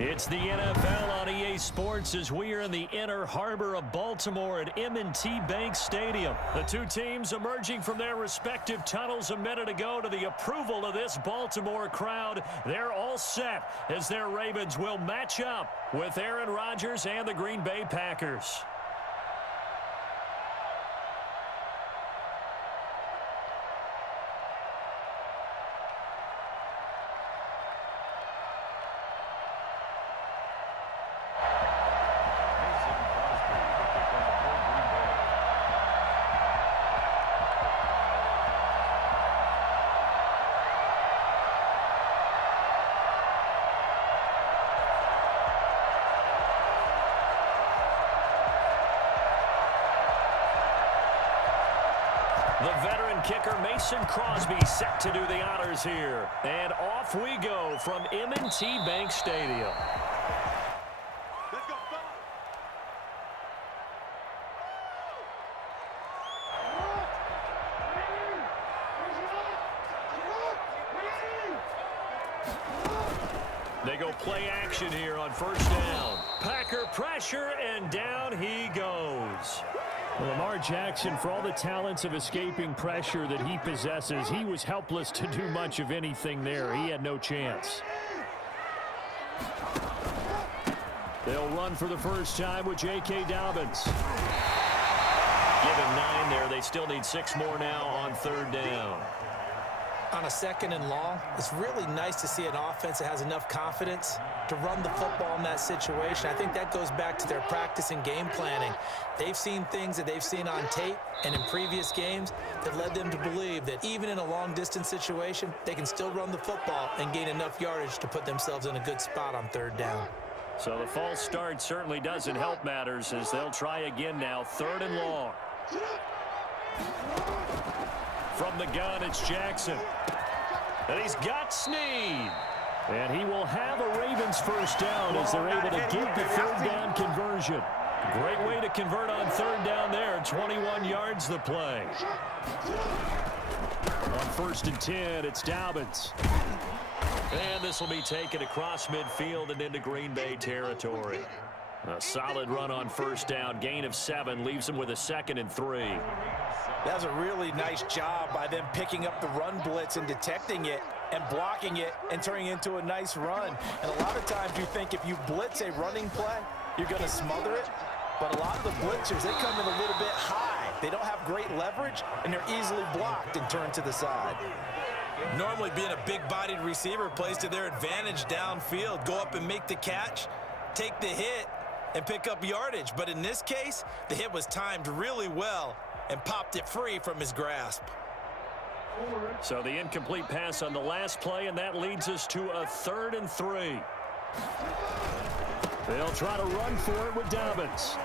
It's the NFL on EA Sports as we are in the inner harbor of Baltimore at M&T Bank Stadium. The two teams emerging from their respective tunnels a minute ago to the approval of this Baltimore crowd. They're all set as their Ravens will match up with Aaron Rodgers and the Green Bay Packers. The veteran kicker Mason Crosby set to do the honors here. And off we go from M&T Bank Stadium. Let's go. They go play action here on first down. Packer pressure, and down he goes. Well, Lamar Jackson, for all the talents of escaping pressure that he possesses, he was helpless to do much of anything there. He had no chance. They'll run for the first time with J.K. Dobbins. Give him 9 there. They still need 6 more now on third down. On a second and long, it's really nice to see an offense that has enough confidence to run the football in that situation. I think that goes back to their practice and game planning. They've seen things that they've seen on tape and in previous games that led them to believe that even in a long-distance situation, they can still run the football and gain enough yardage to put themselves in a good spot on third down. So the false start certainly doesn't help matters as they'll try again now, third and long. From the gun, it's Jackson. And he's got Snead. And he will have a Ravens first down as they're able to get the third down conversion. Great way to convert on third down there. 21 yards the play. On first and 10, it's Dobbins. And this will be taken across midfield and into Green Bay territory. A solid run on first down. Gain of 7 leaves him with a 2nd and 3. That was a really nice job by them picking up the run blitz and detecting it and blocking it and turning it into a nice run. And a lot of times you think if you blitz a running play, you're going to smother it. But a lot of the blitzers, they come in a little bit high. They don't have great leverage, and they're easily blocked and turned to the side. Normally being a big-bodied receiver plays to their advantage downfield. Go up and make the catch, take the hit, and pick up yardage. But in this case, the hit was timed really well and popped it free from his grasp. So the incomplete pass on the last play, and that leads us to a 3rd and 3. They'll try to run for it with Dobbins.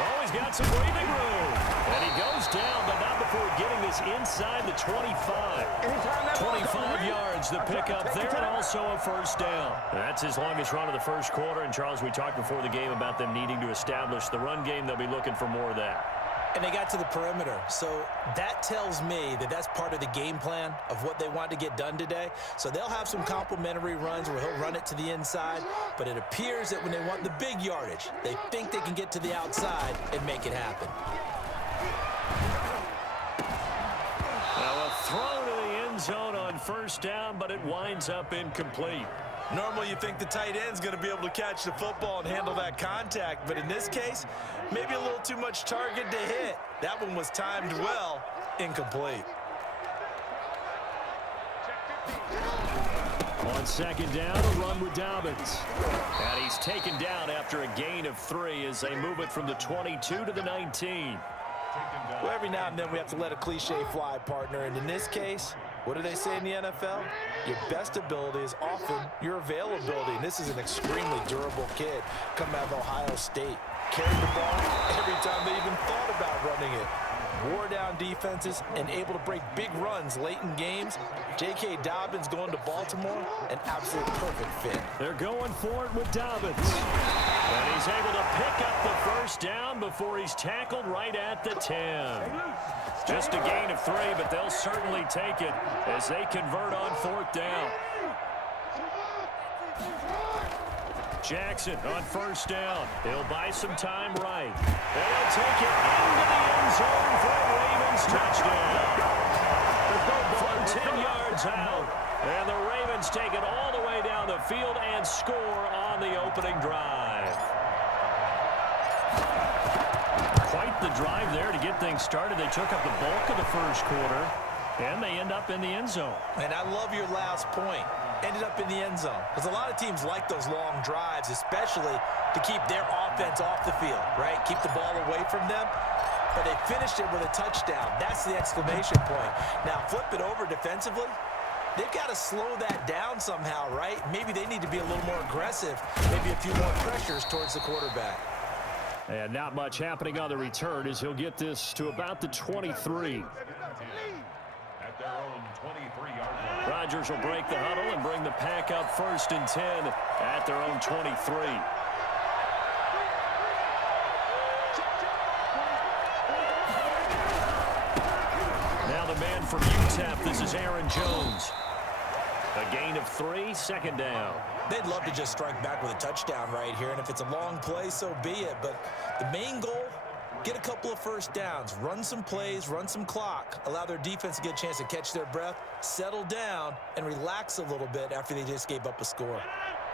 Oh, he's got some breathing room. And he goes down, but not before getting this inside the 25. 25 yards, the pickup there, and also a first down. That's his longest run of the first quarter. And, Charles, we talked before the game about them needing to establish the run game. They'll be looking for more of that. And they got to the perimeter. So that tells me that that's part of the game plan of what they want to get done today. So they'll have some complimentary runs where he'll run it to the inside. But it appears that when they want the big yardage, they think they can get to the outside and make it happen. Now a throw to the end zone on first down, but it winds up incomplete. Normally you think the tight end's going to be able to catch the football and handle that contact. But in this case, maybe a little too much target to hit. That one was timed well, incomplete. On second down, a run with Dobbins. And he's taken down after a gain of 3 as they move it from the 22 to the 19. Well, every now and then we have to let a cliche fly, partner. And in this case, what do they say in the NFL? Your best ability is often your availability. And this is an extremely durable kid coming out of Ohio State. Carried the ball every time they even thought about running it. Wore down defenses and able to break big runs late in games. J.K. Dobbins going to Baltimore, an absolute perfect fit. They're going for it with Dobbins. And he's able to pick up the first down before he's tackled right at the 10. Just a gain of 3, but they'll certainly take it as they convert on fourth down. Jackson on first down. He'll buy some time right. And he'll take it into the end zone for a Ravens touchdown. From 10 yards out. And the Ravens take it all the way down the field and score on the opening drive. Quite the drive there to get things started. They took up the bulk of the first quarter, and they end up in the end zone. And I love your last point. Ended up in the end zone. Because a lot of teams like those long drives, especially to keep their offense off the field, right? Keep the ball away from them. But they finished it with a touchdown. That's the exclamation point. Now, flip it over defensively. They've got to slow that down somehow, right? Maybe they need to be a little more aggressive. Maybe a few more pressures towards the quarterback. And not much happening on the return as he'll get this to about the 23. At their own 23-yard line. Rodgers will break the huddle and bring the pack up 1st and 10 at their own 23. Now the man from UTEP, this is Aaron Jones. A gain of 3, 2nd down. They'd love to just strike back with a touchdown right here, and if it's a long play, so be it. But the main goal, get a couple of first downs, run some plays, run some clock, allow their defense to get a chance to catch their breath, settle down, and relax a little bit after they just gave up a score.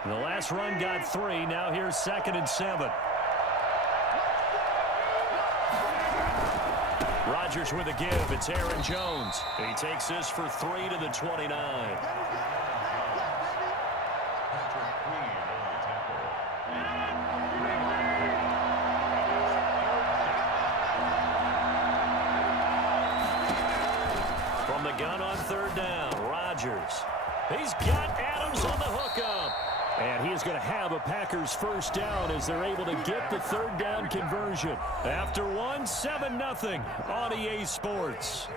The last run got 3. Now here's 2nd and 7. Rodgers with a give. It's Aaron Jones. He takes this for 3 to the 29. From the gun on 3rd down, Rodgers. He's got Adams on the hookup. And he is going to have a Packers first down as they're able to get the 3rd down conversion. After 7-0 on EA Sports.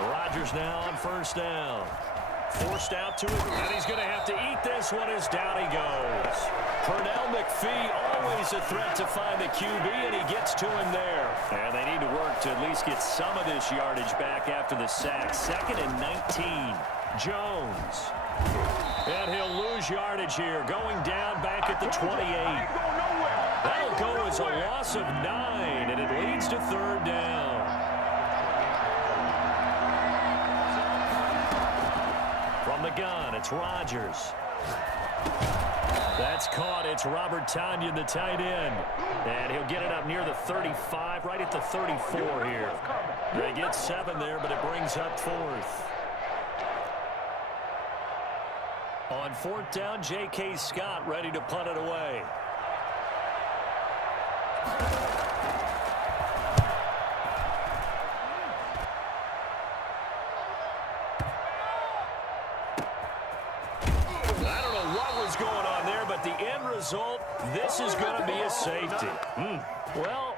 Rodgers now on 1st down. Forced out to it, and he's going to have to eat this one as down he goes. Pernell McPhee, always a threat to find the QB, and he gets to him there. And they need to work to at least get some of this yardage back after the sack. 2nd and 19. Jones. And he'll lose yardage here, going down back at the 28. That'll go as a loss of 9, and it leads to 3rd down. From the gun, it's Rodgers. That's caught. It's Robert Tonyan, the tight end. And he'll get it up near the 35, right at the 34 here. They get 7 there, but it brings up 4th. On 4th down, J.K. Scott ready to punt it away. The end result, this is going to be a safety. Well,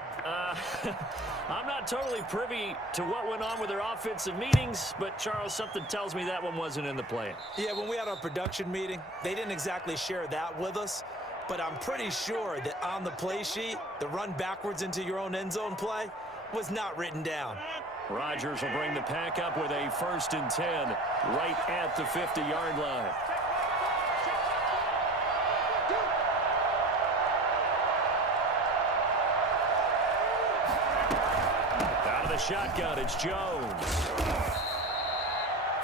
I'm not totally privy to what went on with their offensive meetings, but, Charles, something tells me that one wasn't in the plan. Yeah, when we had our production meeting, they didn't exactly share that with us, but I'm pretty sure that on the play sheet, the run backwards into your own end zone play was not written down. Rodgers will bring the pack up with a 1st and 10 right at the 50-yard line. Shotgun, it's Jones.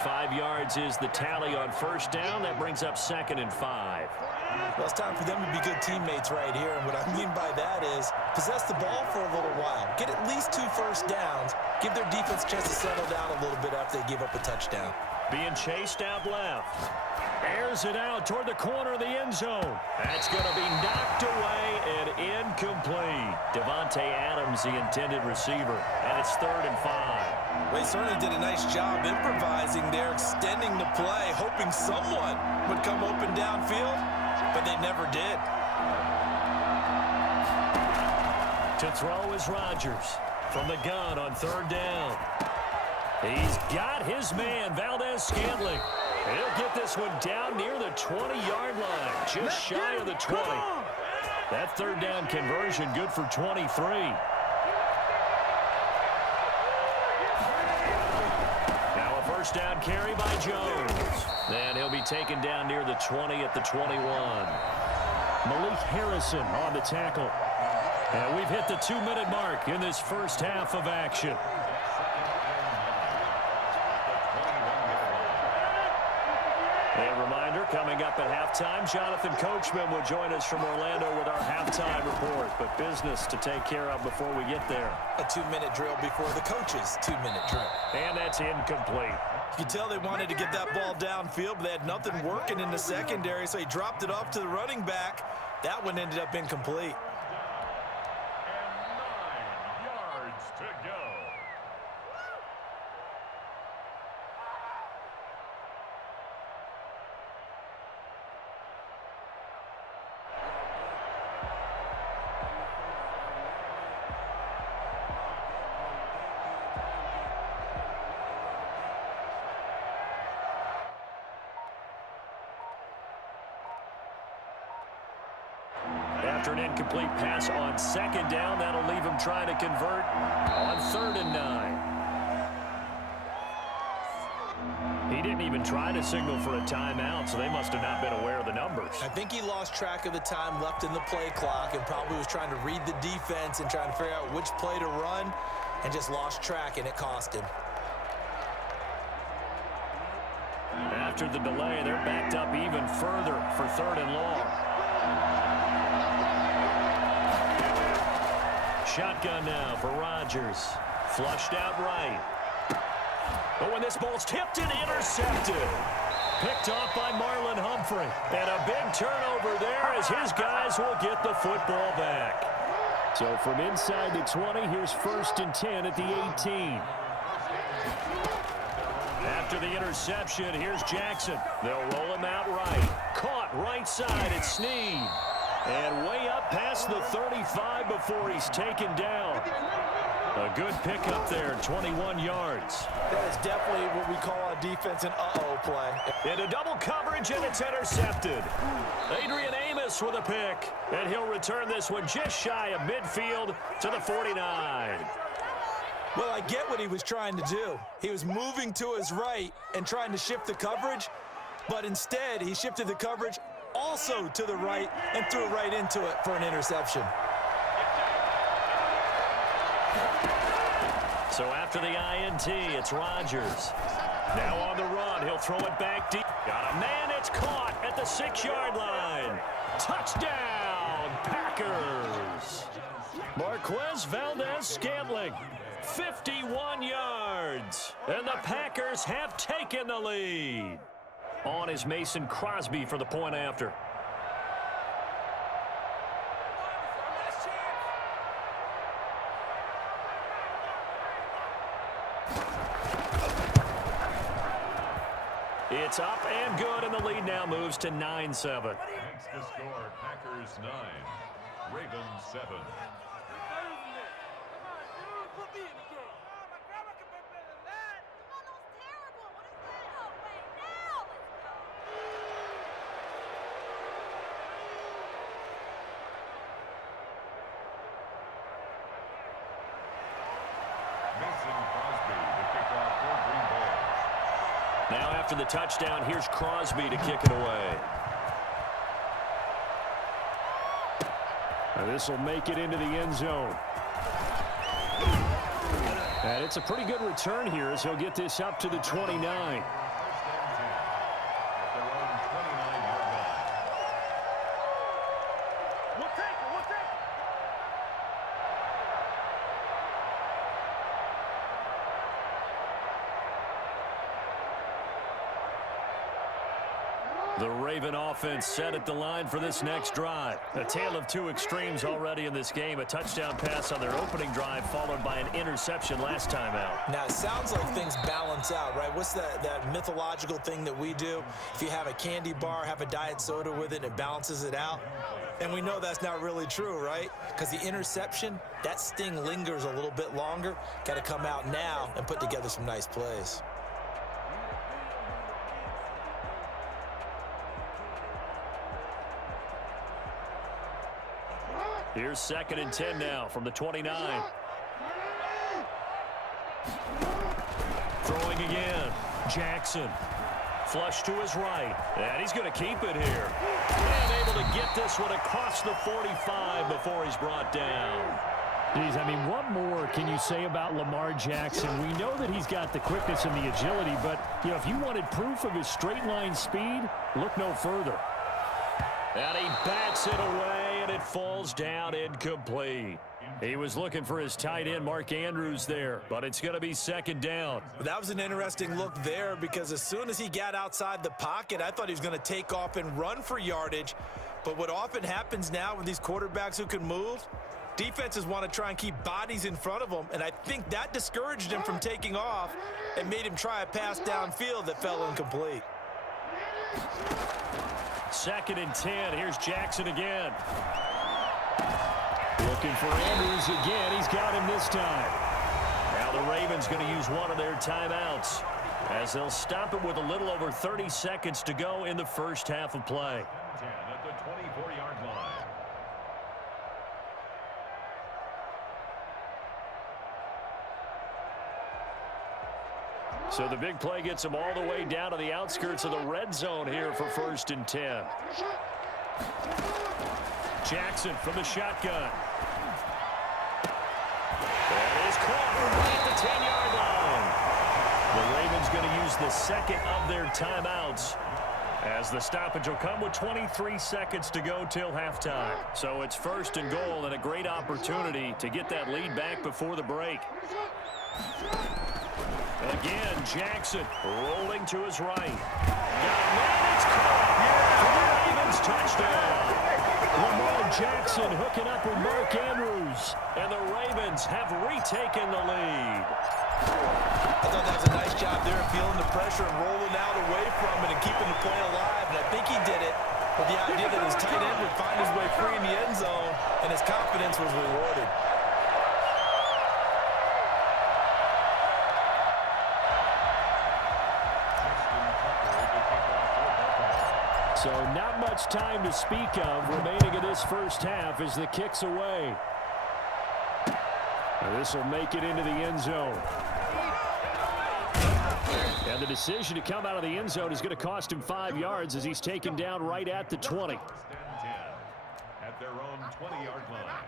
5 yards is the tally on 1st down. That brings up 2nd and 5. Well, it's time for them to be good teammates right here. And what I mean by that is possess the ball for a little while. Get at least 2 first downs. Give their defense a chance to settle down a little bit after they give up a touchdown. Being chased out left. Airs it out toward the corner of the end zone. That's going to be knocked away and incomplete. Devontae Adams, the intended receiver. And it's 3rd and 5. Well, he certainly did a nice job improvising there, extending the play, hoping someone would come open downfield, but they never did. To throw is Rodgers from the gun on 3rd down. He's got his man, Valdez-Scantling. He'll get this one down near the 20-yard line, just shy of the 20. That 3rd down conversion good for 23. first down carry by Jones. And he'll be taken down near the 20 at the 21. Malik Harrison on the tackle. And we've hit the 2-minute mark in this first half of action. A reminder, coming up at halftime, Jonathan Coachman will join us from Orlando with our halftime report. But business to take care of before we get there. A 2-minute drill before the coach's 2-minute drill. And that's incomplete. You can tell they wanted to get that ball downfield, but they had nothing working in the secondary, so he dropped it off to the running back. That one ended up incomplete. And 9 yards to go. After an incomplete pass on second down, that'll leave him trying to convert on 3rd and 9. He didn't even try to signal for a timeout, so they must have not been aware of the numbers. I think he lost track of the time left in the play clock and probably was trying to read the defense and trying to figure out which play to run and just lost track, and it cost him. After the delay, they're backed up even further for 3rd and long. Shotgun now for Rodgers. Flushed out right. But when this ball's tipped and intercepted. Picked off by Marlon Humphrey. And a big turnover there as his guys will get the football back. So from inside the 20, here's 1st and 10 at the 18. After the interception, here's Jackson. They'll roll him out right. Caught right side at Snead. And way up past the 35 before he's taken down. A good pickup there, 21 yards. That is definitely what we call on defense an uh-oh play. Into double coverage, and it's intercepted. Adrian Amos with a pick, and he'll return this one just shy of midfield to the 49. Well, I get what he was trying to do. He was moving to his right and trying to shift the coverage, but instead he shifted the coverage also to the right and threw right into it for an interception. So after the INT, it's Rodgers. Now on the run, he'll throw it back deep. Got a man, it's caught at the 6-yard line. Touchdown, Packers. Marquez Valdez-Scantling, 51 yards. And the Packers have taken the lead. On is Mason Crosby for the point after. It's up and good, and the lead now moves to 9-7. That's the score. Packers 9, Ravens 7. Now after the touchdown, here's Crosby to kick it away. And this will make it into the end zone. And it's a pretty good return here as he'll get this up to the 29. The Raven offense set at the line for this next drive. A tale of two extremes already in this game. A touchdown pass on their opening drive followed by an interception last time out. Now, it sounds like things balance out, right? What's that mythological thing that we do? If you have a candy bar, have a diet soda with it, it balances it out. And we know that's not really true, right? Because the interception, that sting lingers a little bit longer. Got to come out now and put together some nice plays. Here's 2nd and 10 now from the 29. Throwing again. Jackson. Flush to his right. And he's going to keep it here. And able to get this one across the 45 before he's brought down. Geez, I mean, what more can you say about Lamar Jackson? We know that he's got the quickness and the agility, but, you know, if you wanted proof of his straight-line speed, look no further. And he bats it away, and it falls down incomplete. He was looking for his tight end, Mark Andrews, there, but it's going to be second down. That was an interesting look there because as soon as he got outside the pocket, I thought he was going to take off and run for yardage. But what often happens now with these quarterbacks who can move, defenses want to try and keep bodies in front of them, and I think that discouraged him from taking off and made him try a pass downfield that fell incomplete. Second and 10. Here's Jackson again. Looking for Andrews again. He's got him this time. Now the Ravens going to use one of their timeouts as they'll stop it with a little over 30 seconds to go in the first half of play. 10 at the 24-yard line. So the big play gets him all the way down to the outskirts of the red zone here for first and 10. Jackson from the shotgun. That is caught right at the 10-yard line. The Ravens going to use the second of their timeouts as the stoppage will come with 23 seconds to go till halftime. So it's first and goal and a great opportunity to get that lead back before the break. Again, Jackson rolling to his right. Got a man, it's caught. For the Ravens touchdown. Lamar Jackson hooking up with Mark Andrews. And the Ravens have retaken the lead. I thought that was a nice job there, feeling the pressure and rolling out away from it and keeping the play alive. And I think he did it with the idea that his tight end would find his way free in the end zone, and his confidence was rewarded. So not much time to speak of remaining in this first half as the kick's away. This will make it into the end zone. And the decision to come out of the end zone is going to cost him 5 yards as he's taken down right at the 20. First and 10 at their own 20-yard line.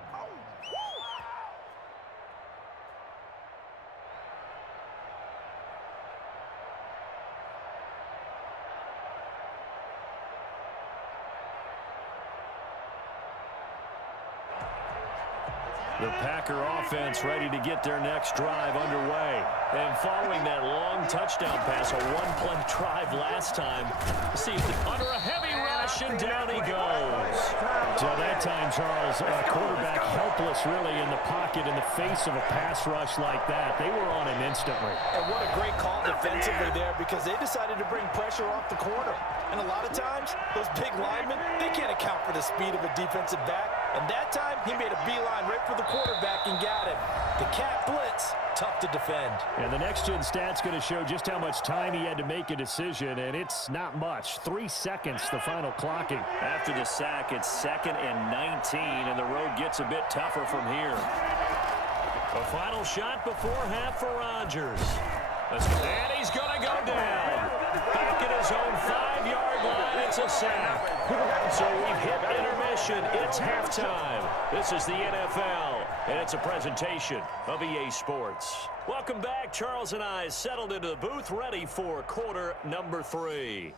The Packer offense ready to get their next drive underway. And following that long touchdown pass, a one-play drive last time, see under a heavy rush, and down he goes. So that time, Charles, quarterback helpless really in the pocket in the face of a pass rush like that. They were on him instantly. And what a great call defensively there because they decided to bring pressure off the corner. And a lot of times, those big linemen, they can't account for the speed of a defensive back. And that time, he made a beeline right for the quarterback and got him. The Cat blitz, tough to defend. And the next-gen stat's going to show just how much time he had to make a decision, and it's not much. 3 seconds, the final clocking. After the sack, it's 2nd and 19, and the road gets a bit tougher from here. The final shot before half for Rodgers. And he's going to go down. Back at his own 5-yard line, it's a sack. So we've hit intermission. It's halftime. This is the NFL, and it's a presentation of EA Sports. Welcome back. Charles and I settled into the booth, ready for quarter number 3.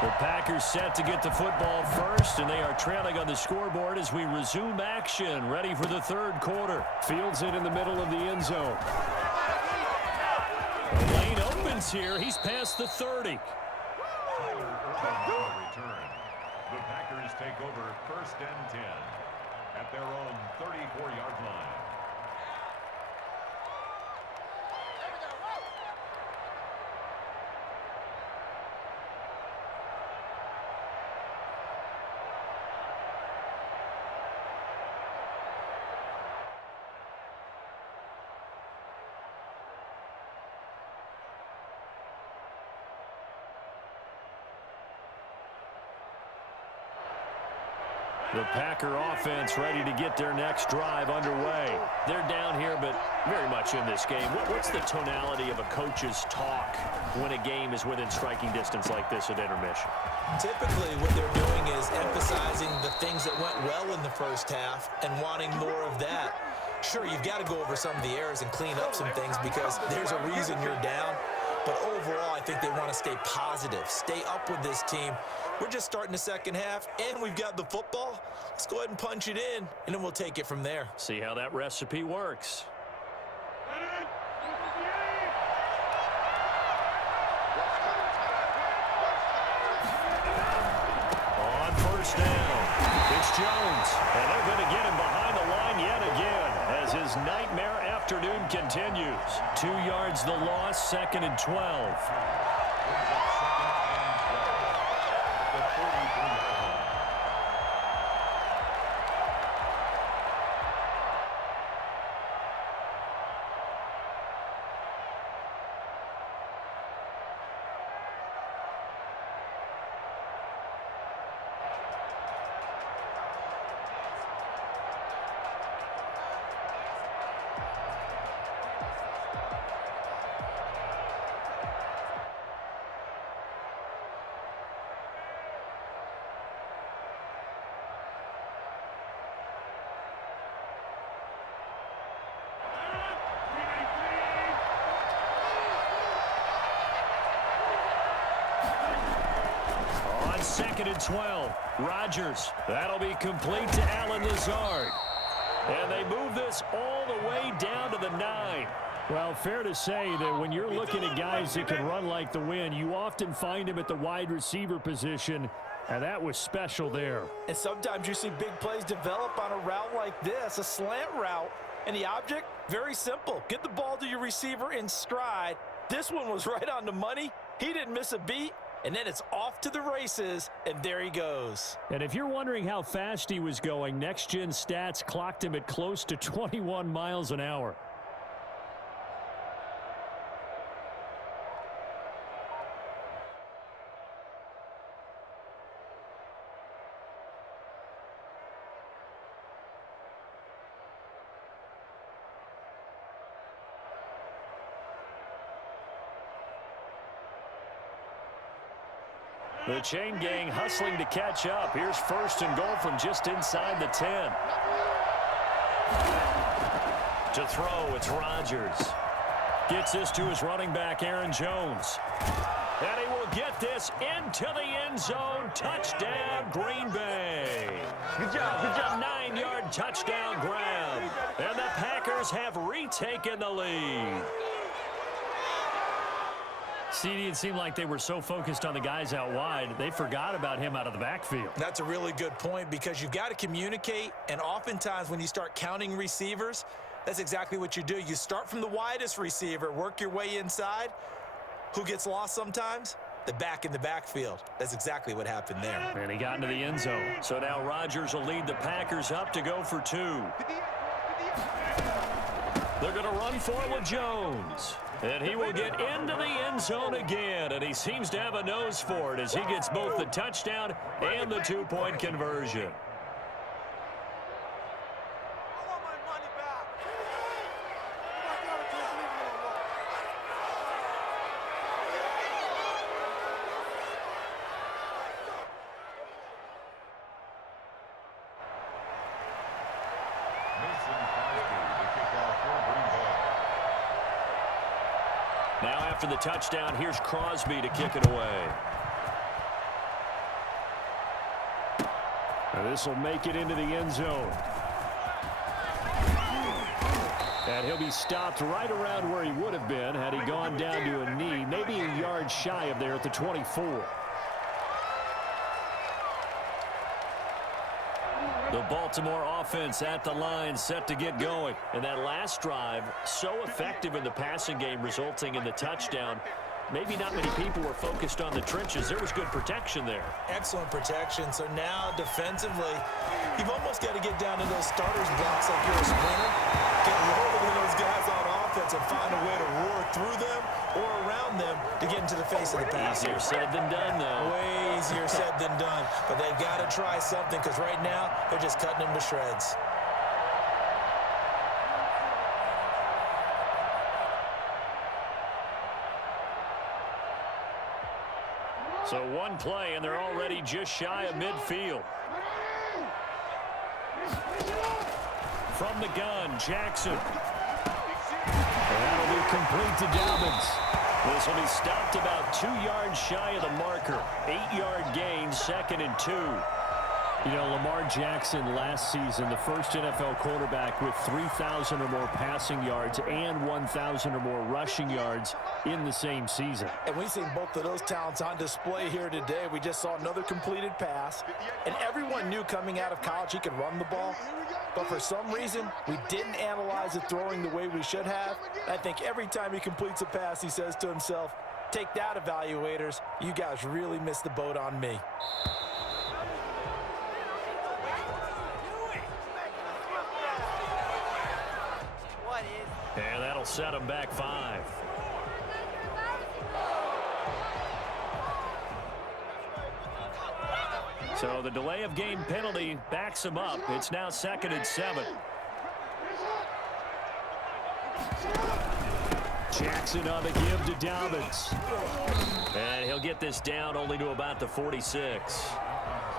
The Packers set to get the football first, and they are trailing on the scoreboard as we resume action, ready for the third quarter. Fields it in the middle of the end zone. The lane opens here. He's past the 30. Return. The Packers take over first and 10 at their own 34-yard line. The Packer offense ready to get their next drive underway. They're down here, but very much in this game. What's the tonality of a coach's talk when a game is within striking distance like this at intermission? Typically, what they're doing is emphasizing the things that went well in the first half and wanting more of that. Sure, you've got to go over some of the errors and clean up some things because there's a reason you're down. But overall, I think they want to stay positive, stay up with this team. We're just starting the second half, and we've got the football. Let's go ahead and punch it in, and then we'll take it from there. See how that recipe works. On first down, it's Jones, and they're going to get him behind the line yet again as his nightmare afternoon continues. 2 yards the loss, 2nd and 12. On 2nd and 12, Rodgers. That'll be complete to Allen Lazard. And they move this all the way down to the 9. Well, fair to say that when you're looking at guys that can run like the wind, you often find them at the wide receiver position, and that was special there. And sometimes you see big plays develop on a route like this, a slant route, and the object, very simple. Get the ball to your receiver in stride. This one was right on the money. He didn't miss a beat. And then it's off to the races, and there he goes. And if you're wondering how fast he was going, Next Gen Stats clocked him at close to 21 miles an hour. The chain gang hustling to catch up. Here's 1st and goal from just inside the 10. To throw, it's Rodgers. Gets this to his running back, Aaron Jones. And he will get this into the end zone. Touchdown, Green Bay. Good job, good job. 9-yard touchdown grab. And the Packers have retaken the lead. CD, it seemed like they were so focused on the guys out wide, they forgot about him out of the backfield. That's a really good point because you've got to communicate, and oftentimes when you start counting receivers, that's exactly what you do. You start from the widest receiver, work your way inside. Who gets lost sometimes? The back in the backfield. That's exactly what happened there. And he got into the end zone. So now Rodgers will lead the Packers up to go for 2. They're going to run for it with Jones. And he will get into the end zone again. And he seems to have a nose for it as he gets both the touchdown and the 2-point conversion. Now after the touchdown, here's Crosby to kick it away. Now this will make it into the end zone. And he'll be stopped right around where he would have been had he gone down to a knee, maybe a yard shy of there at the 24. The Baltimore offense at the line, set to get going. And that last drive, so effective in the passing game, resulting in the touchdown. Maybe not many people were focused on the trenches. There was good protection there. Excellent protection. So now defensively, you've almost got to get down to those starters blocks like you're a sprinter. Get rolling with those guys on offense. defense and find a way to roar through them or around them to get into the face of the pass. Easier said than done, though. Way easier said than done. But they've got to try something because right now they're just cutting them to shreds. So one play, and they're already just shy of midfield. From the gun, Jackson. That'll be complete to Dobbins. This will be stopped about 2 yards shy of the marker. 8-yard gain, 2nd and 2. You know, Lamar Jackson last season, the first NFL quarterback with 3,000 or more passing yards and 1,000 or more rushing yards in the same season. And we've seen both of those talents on display here today. We just saw another completed pass, and everyone knew coming out of college he could run the ball. But for some reason, we didn't analyze the throwing the way we should have. I think every time he completes a pass, he says to himself, "Take that, evaluators. You guys really missed the boat on me." And that'll set him back 5. So the delay of game penalty backs him up. It's now 2nd and 7. Jackson on the give to Dobbins. And he'll get this down only to about the 46.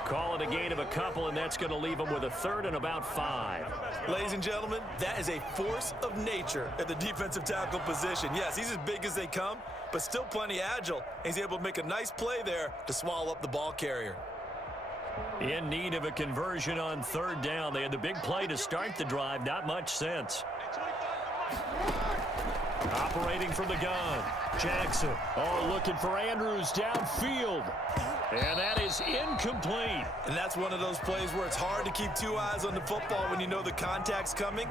Call it a gain of a couple, and that's going to leave him with a 3rd and about 5. Ladies and gentlemen, that is a force of nature at the defensive tackle position. Yes, he's as big as they come, but still plenty agile. He's able to make a nice play there to swallow up the ball carrier. In need of a conversion on 3rd down. They had the big play to start the drive. Not much sense. Operating from the gun, Jackson. Oh, looking for Andrews downfield. And that is incomplete. And that's one of those plays where it's hard to keep 2 eyes on the football when you know the contact's coming,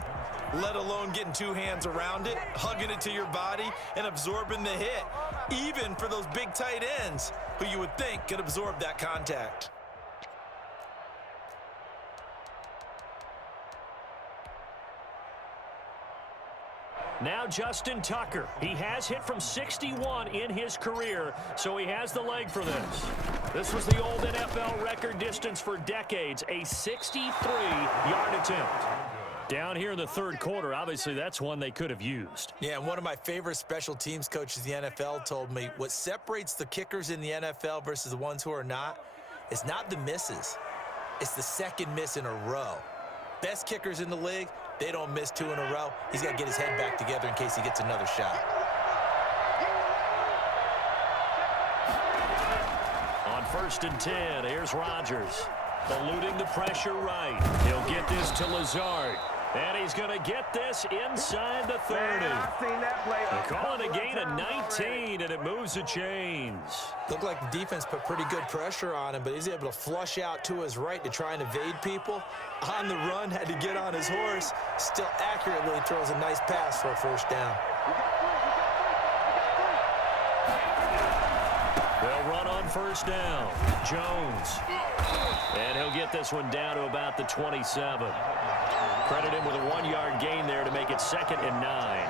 let alone getting 2 hands around it, hugging it to your body, and absorbing the hit, even for those big tight ends who you would think could absorb that contact. Now Justin Tucker. He has hit from 61 in his career, so he has the leg for this. This was the old NFL record distance for decades, a 63-yard attempt. Down here in the 3rd quarter, obviously that's one they could have used. Yeah, and one of my favorite special teams coaches in the NFL told me what separates the kickers in the NFL versus the ones who are not is not the misses. It's the 2nd miss in a row. Best kickers in the league, they don't miss 2 in a row. He's got to get his head back together in case he gets another shot. On 1st and 10, here's Rodgers. Eluding the pressure right. He'll get this to Lazard. And he's going to get this inside the 30. They call it a gain of 19, and it moves the chains. Looked like the defense put pretty good pressure on him, but he's able to flush out to his right to try and evade people. On the run, had to get on his horse. Still accurately throws a nice pass for a 1st down. They'll run on 1st down. Jones. And he'll get this one down to about the 27. Credit him with a 1-yard gain there to make it 2nd and 9.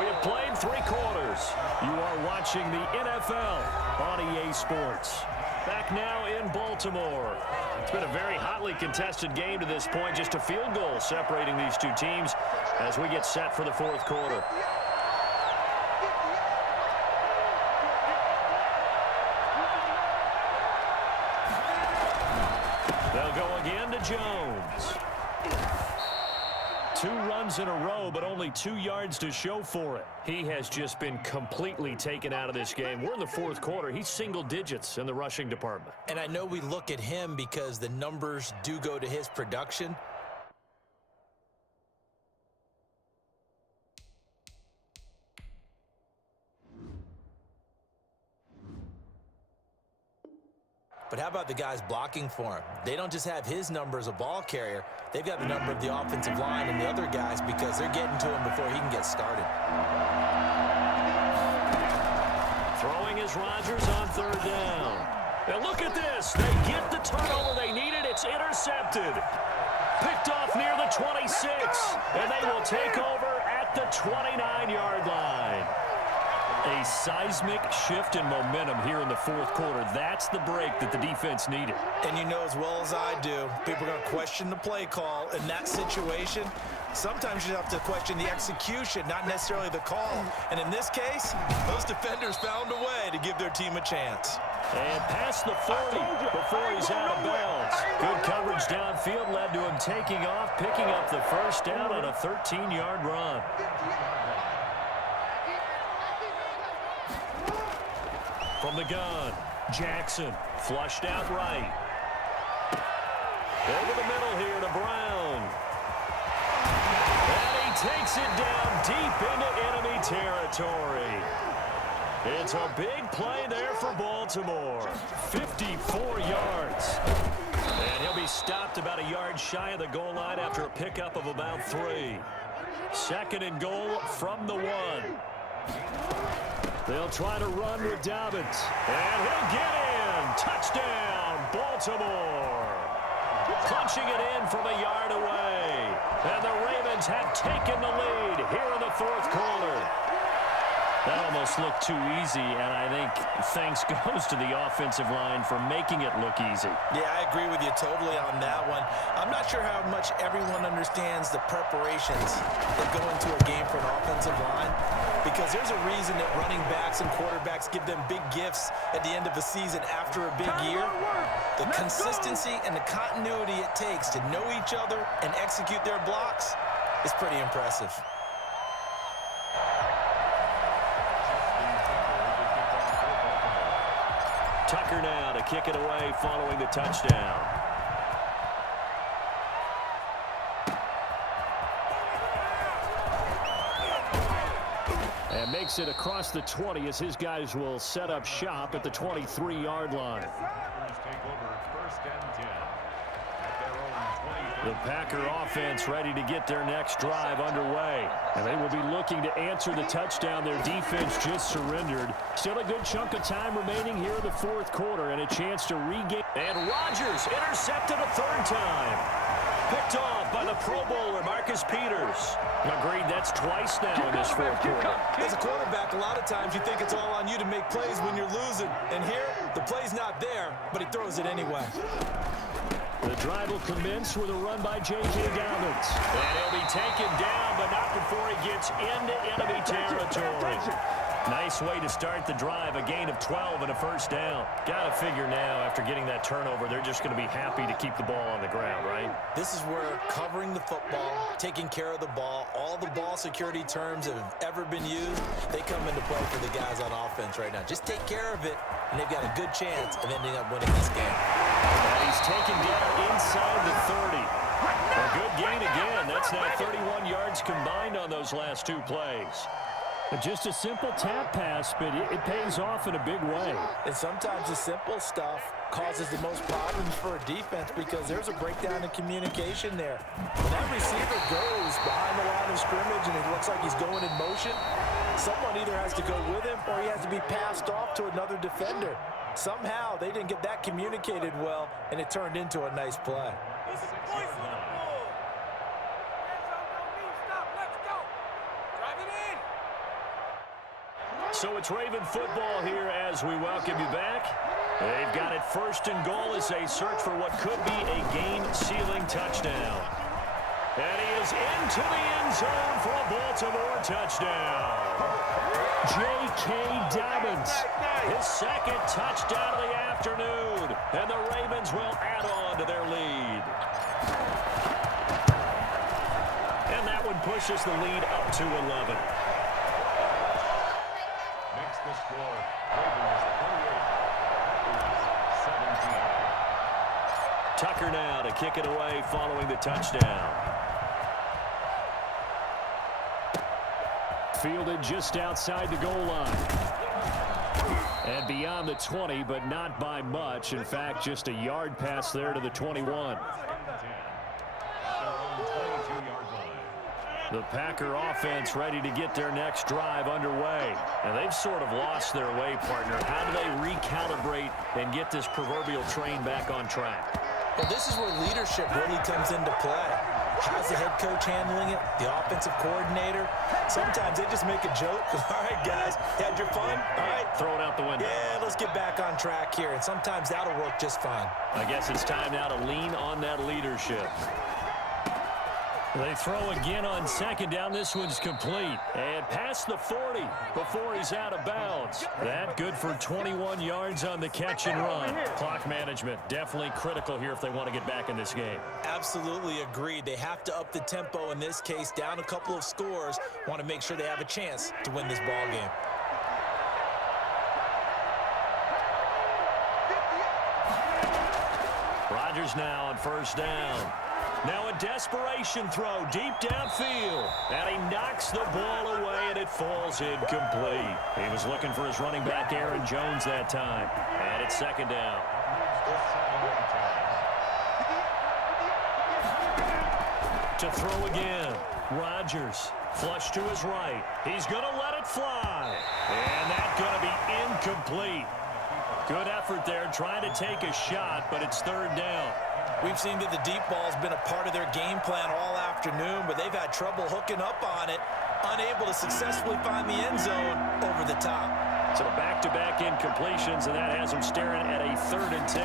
We have played 3 quarters. You are watching the NFL on EA Sports. Back now in Baltimore. It's been a very hotly contested game to this point. Just a field goal separating these 2 teams as we get set for the 4th quarter. They'll go again to Jones. 2 runs in a row, but only 2 yards to show for it. He has just been completely taken out of this game. We're in the 4th quarter. He's single digits in the rushing department. And I know we look at him because the numbers do go to his production. But how about the guys blocking for him? They don't just have his number as a ball carrier. They've got the number of the offensive line and the other guys because they're getting to him before he can get started. Throwing is Rodgers on 3rd down. Now look at this. They get the turnover they needed. It's intercepted. Picked off near the 26. And they will take over at at the 29-yard line. A seismic shift in momentum here in the fourth quarter. That's the break that the defense needed. And you know as well as I do, people are going to question the play call in that situation. Sometimes you have to question the execution, not necessarily the call. And in this case, those defenders found a way to give their team a chance. And past the 40 before he's out of bounds. Good coverage downfield led to him taking off, picking up the first down on a 13-yard run. From the gun, Jackson flushed out right. Over the middle here to Brown. And he takes it down deep into enemy territory. It's a big play there for Baltimore. 54 yards. And he'll be stopped about a yard shy of the goal line after a pickup of about 3. Second and goal from the 1. They'll try to run with Dobbins. And he'll get in. Touchdown, Baltimore. Punching it in from a yard away. And the Ravens have taken the lead here in the fourth quarter. That almost looked too easy, and I think thanks goes to the offensive line for making it look easy. Yeah, I agree with you totally on that one. I'm not sure how much everyone understands the preparations that go into a game for an offensive line, because there's a reason that running backs and quarterbacks give them big gifts at the end of the season after a big year. The consistency and the continuity it takes to know each other and execute their blocks is pretty impressive. Tucker now to kick it away following the touchdown. And makes it across the 20 as his guys will set up shop at the 23-yard line. The Packer offense ready to get their next drive underway. And they will be looking to answer the touchdown their defense just surrendered. Still a good chunk of time remaining here in the fourth quarter and a chance to regain. And Rodgers intercepted a third time. Picked off by the Pro Bowler, Marcus Peters. Agreed, that's twice now in this fourth quarter. As a quarterback, a lot of times you think it's all on you to make plays when you're losing. And here, the play's not there, but he throws it anyway. The drive will commence with a run by J.K. Dobbins. And he'll be taken down, but not before he gets into enemy territory. Nice way to start the drive, a gain of 12 and a first down. Got to figure now, after getting that turnover, they're just going to be happy to keep the ball on the ground, right? This is where covering the football, taking care of the ball, all the ball security terms that have ever been used, they come into play for the guys on offense right now. Just take care of it, and they've got a good chance of ending up winning this game. And he's taken down inside the 30. A good gain again. That's now 31 yards combined on those last two plays. Just a simple tap pass, but it pays off in a big way. And sometimes the simple stuff causes the most problems for a defense because there's a breakdown in communication there. When that receiver goes behind the line of scrimmage and it looks like he's going in motion, someone either has to go with him or he has to be passed off to another defender. Somehow they didn't get that communicated well, and it turned into a nice play. So it's Raven football here as we welcome you back. They've got it first and goal as they search for what could be a game-sealing touchdown. And he is into the end zone for a Baltimore touchdown. J.K. Dobbins. His second touchdown of the afternoon. And the Ravens will add on to their lead. And that one pushes the lead up to 11. The score, Ravens 28, 17. Tucker now to kick it away following the touchdown. Fielded just outside the goal line. And beyond the 20, but not by much. In fact, just a yard pass there to the 21. The Packer offense ready to get their next drive underway. And they've sort of lost their way, partner. How do they recalibrate and get this proverbial train back on track? Well, this is where leadership really comes into play. How's the head coach handling it? The offensive coordinator? Sometimes they just make a joke. All right, guys, you had your fun? All right. Throw it out the window. Yeah, let's get back on track here, and sometimes that'll work just fine. I guess it's time now to lean on that leadership. They throw again on second down. This one's complete. And past the 40 before he's out of bounds. That good for 21 yards on the catch and run. Clock management definitely critical here if they want to get back in this game. Absolutely agreed. They have to up the tempo in this case, down a couple of scores. Want to make sure they have a chance to win this ball game. Rodgers now on first down. Now a desperation throw deep downfield. And he knocks the ball away, and it falls incomplete. He was looking for his running back, Aaron Jones, that time. And it's second down. To throw again. Rodgers. Flush to his right. He's going to let it fly. And that's going to be incomplete. Good effort there, trying to take a shot, but it's third down. We've seen that the deep ball's been a part of their game plan all afternoon, but they've had trouble hooking up on it, unable to successfully find the end zone over the top. So back-to-back incompletions, and that has them staring at a 3rd and 10.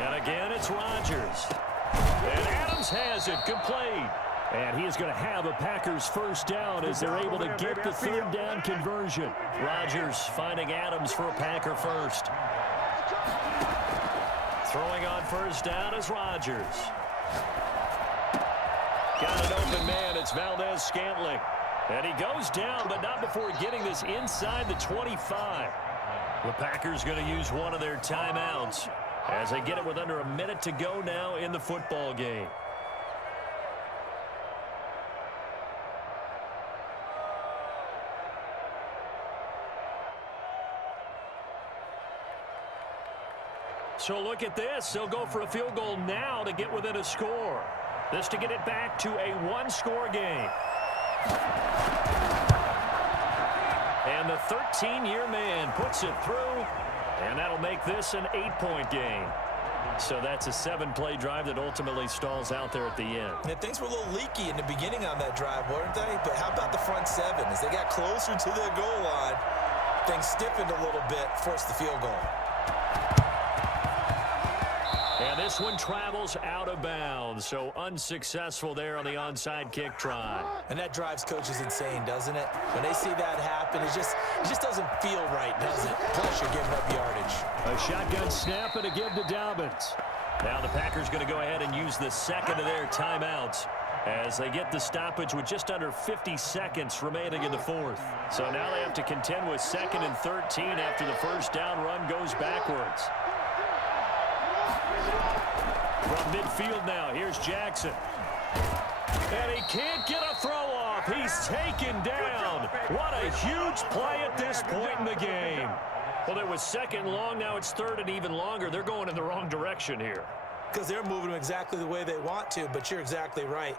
And again, it's Rodgers. And Adams has it complete. And he is going to have a Packers first down as they're able to get the 3rd down conversion. Rodgers finding Adams for a Packer first. Throwing on first down is Rodgers. Got an open man. It's Valdez-Scantling. And he goes down, but not before getting this inside the 25. The Packers going to use one of their timeouts as they get it with under a minute to go now in the football game. So look at this. They'll go for a field goal now to get within a score. This to get it back to a one-score game. And the 13-year man puts it through, and that'll make this an 8-point game. So that's a 7-play drive that ultimately stalls out there at the end. Yeah, things were a little leaky in the beginning on that drive, weren't they? But how about the front seven? As they got closer to their goal line, things stiffened a little bit, forced the field goal. And this one travels out of bounds, so unsuccessful there on the onside kick try. And that drives coaches insane, doesn't it? When they see that happen, it just doesn't feel right, does it? Plus, you're giving up yardage. A shotgun snap and a give to Dobbins. Now the Packers going to go ahead and use the second of their timeouts as they get the stoppage with just under 50 seconds remaining in the fourth. So now they have to contend with 2nd and 13 after the first down run goes backwards. From midfield now, here's Jackson. And he can't get a throw off. He's taken down. What a huge play at this point in the game. Well, it was 2nd long. Now it's 3rd and even longer. They're going in the wrong direction here. Because they're moving them exactly the way they want to, but you're exactly right.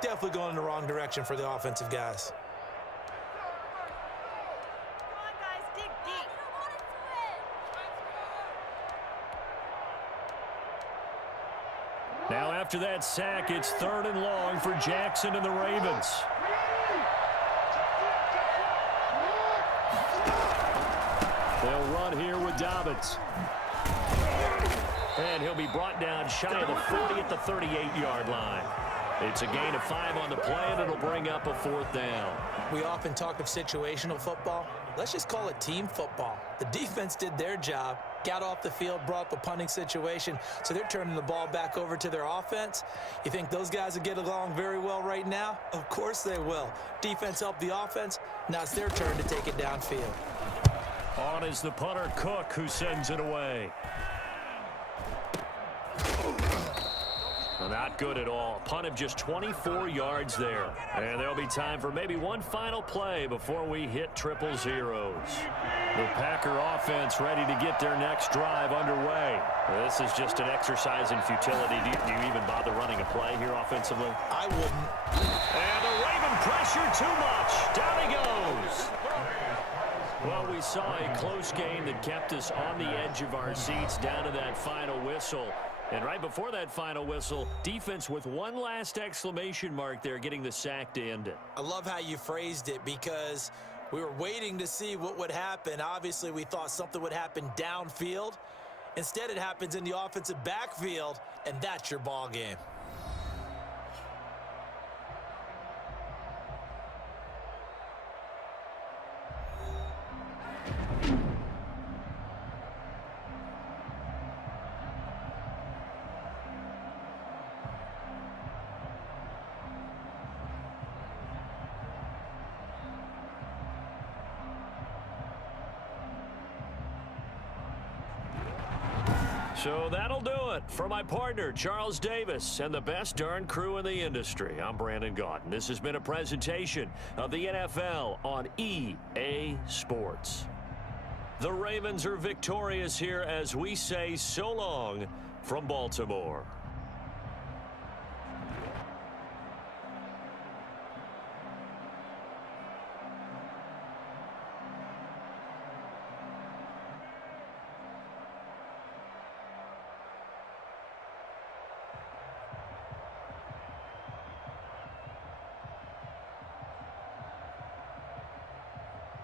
Definitely going in the wrong direction for the offensive guys. Now after that sack, it's 3rd and long for Jackson and the Ravens. They'll run here with Dobbins. And he'll be brought down shy of the 40 at the 38-yard line. It's a gain of 5 on the play, and it'll bring up a 4th down. We often talk of situational football. Let's just call it team football. The defense did their job, got off the field, brought up a punting situation, so they're turning the ball back over to their offense. You think those guys will get along very well right now? Of course they will. Defense helped the offense. Now it's their turn to take it downfield. On is the punter, Cook, who sends it away. Not good at all. Punt of just 24 yards there. And there'll be time for maybe one final play before we hit 000. The Packer offense ready to get their next drive underway. This is just an exercise in futility. Do you even bother running a play here offensively? I wouldn't. And the Raven pressure too much. Down he goes. Well, we saw a close game that kept us on the edge of our seats down to that final whistle. And right before that final whistle, defense with one last exclamation mark there, getting the sack to end it. I love how you phrased it, because we were waiting to see what would happen. Obviously, we thought something would happen downfield. Instead, it happens in the offensive backfield, and that's your ball game. So that'll do it for my partner, Charles Davis, and the best darn crew in the industry. I'm Brandon Gaudin. This has been a presentation of the NFL on EA Sports. The Ravens are victorious here as we say so long from Baltimore.